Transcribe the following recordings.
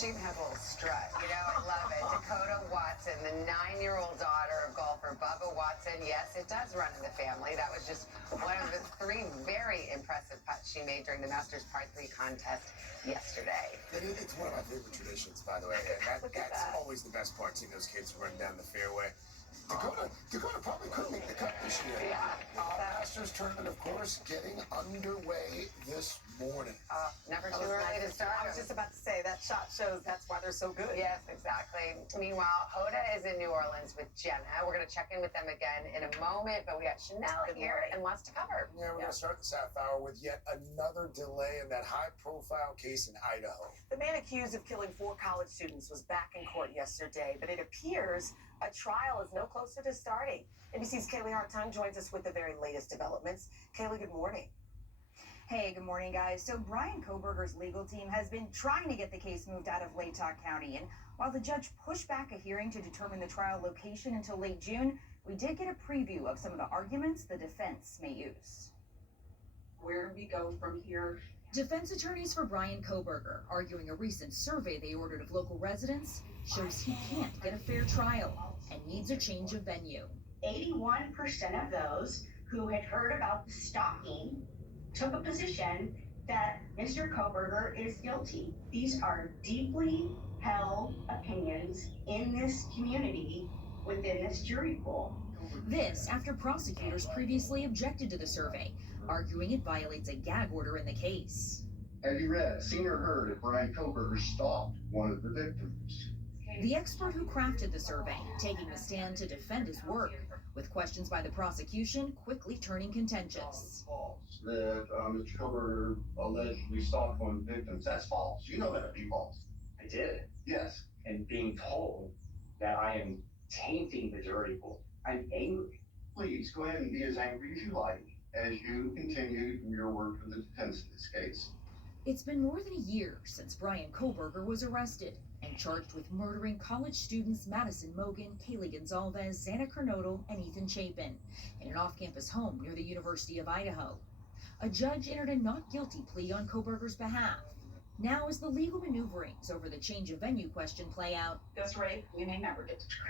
She has a little strut, you know, I love it. Dakota Watson, the 9-year-old daughter of golfer Bubba Watson. Yes, it does run in the family. That was just one of the 3 very impressive putts she made during the Masters Par 3 contest yesterday. It's one of my favorite traditions, by the way. That's always the best part, seeing those kids run down the fairway. Dakota probably could make the cut this year. Yeah. Masters tournament, of course, getting underway this morning. Never too early to start. I was just about to say, that shot shows that's why they're so good. Yes, exactly. Meanwhile, Hoda is in New Orleans with Jenna. We're going to check in with them again in a moment, but we got Chanel here and lots to cover. Yeah, we're going to start this half hour with yet another delay in that high-profile case in Idaho. The man accused of killing 4 college students was back in court yesterday, but it appears a trial is no closer to starting. NBC's Kaylee Hartung joins us with the very latest developments. Kaylee, good morning. Hey, good morning, guys. So Brian Kohberger's legal team has been trying to get the case moved out of Latah County, and while the judge pushed back a hearing to determine the trial location until late June, we did get a preview of some of the arguments the defense may use. Where do we go from here? Defense attorneys for Brian Kohberger arguing a recent survey they ordered of local residents shows he can't get a fair trial and needs a change of venue. 81% of those who had heard about the stalking took a position that Mr. Kohberger is guilty. These are deeply held opinions in this community within this jury pool. This after prosecutors previously objected to the survey, arguing it violates a gag order in the case. Have you seen or heard if Brian Kohberger stalked one of the victims? The expert who crafted the survey taking the stand to defend his work, with questions by the prosecution quickly turning contentious. That Mr. Kohberger allegedly stalked one of the victims. That's false. You know that to be false. I did. Yes. And being told that I am tainting the jury pool, I'm angry. Please go ahead and be as angry as you like as you continue your work for the defense in this case. It's been more than a year since Brian Kohberger was arrested and charged with murdering college students Madison Mogen, Kaylee Gonzalez, Xana Kernodle, and Ethan Chapin in an off-campus home near the University of Idaho. A judge entered a not guilty plea on Kohberger's behalf. Now, as the legal maneuverings over the change of venue question play out, This rape, we may never get to try.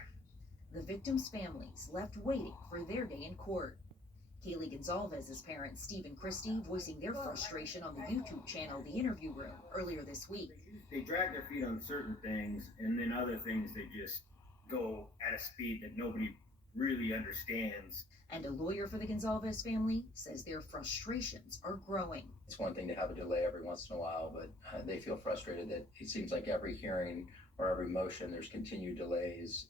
the victims' families left waiting for their day in court. Kaylee Gonzalez's parents, Steve and Christy, voicing their frustration on the YouTube channel The Interview Room earlier this week. They drag their feet on certain things, and then other things they just go at a speed that nobody really understands. And a lawyer for the Gonzalez family says their frustrations are growing. It's one thing to have a delay every once in a while, but they feel frustrated that it seems like every hearing or every motion, there's continued delays.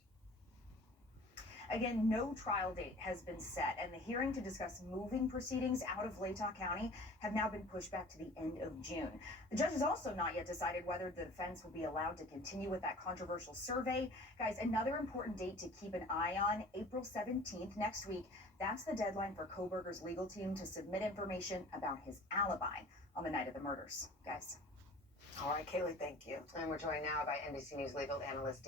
Again, no trial date has been set, and the hearing to discuss moving proceedings out of Latah County have now been pushed back to the end of June. The judge has also not yet decided whether the defense will be allowed to continue with that controversial survey. Guys, another important date to keep an eye on, April 17th, next week. That's the deadline for Kohberger's legal team to submit information about his alibi on the night of the murders. Guys. All right, Kaylee, thank you. And we're joined now by NBC News legal analyst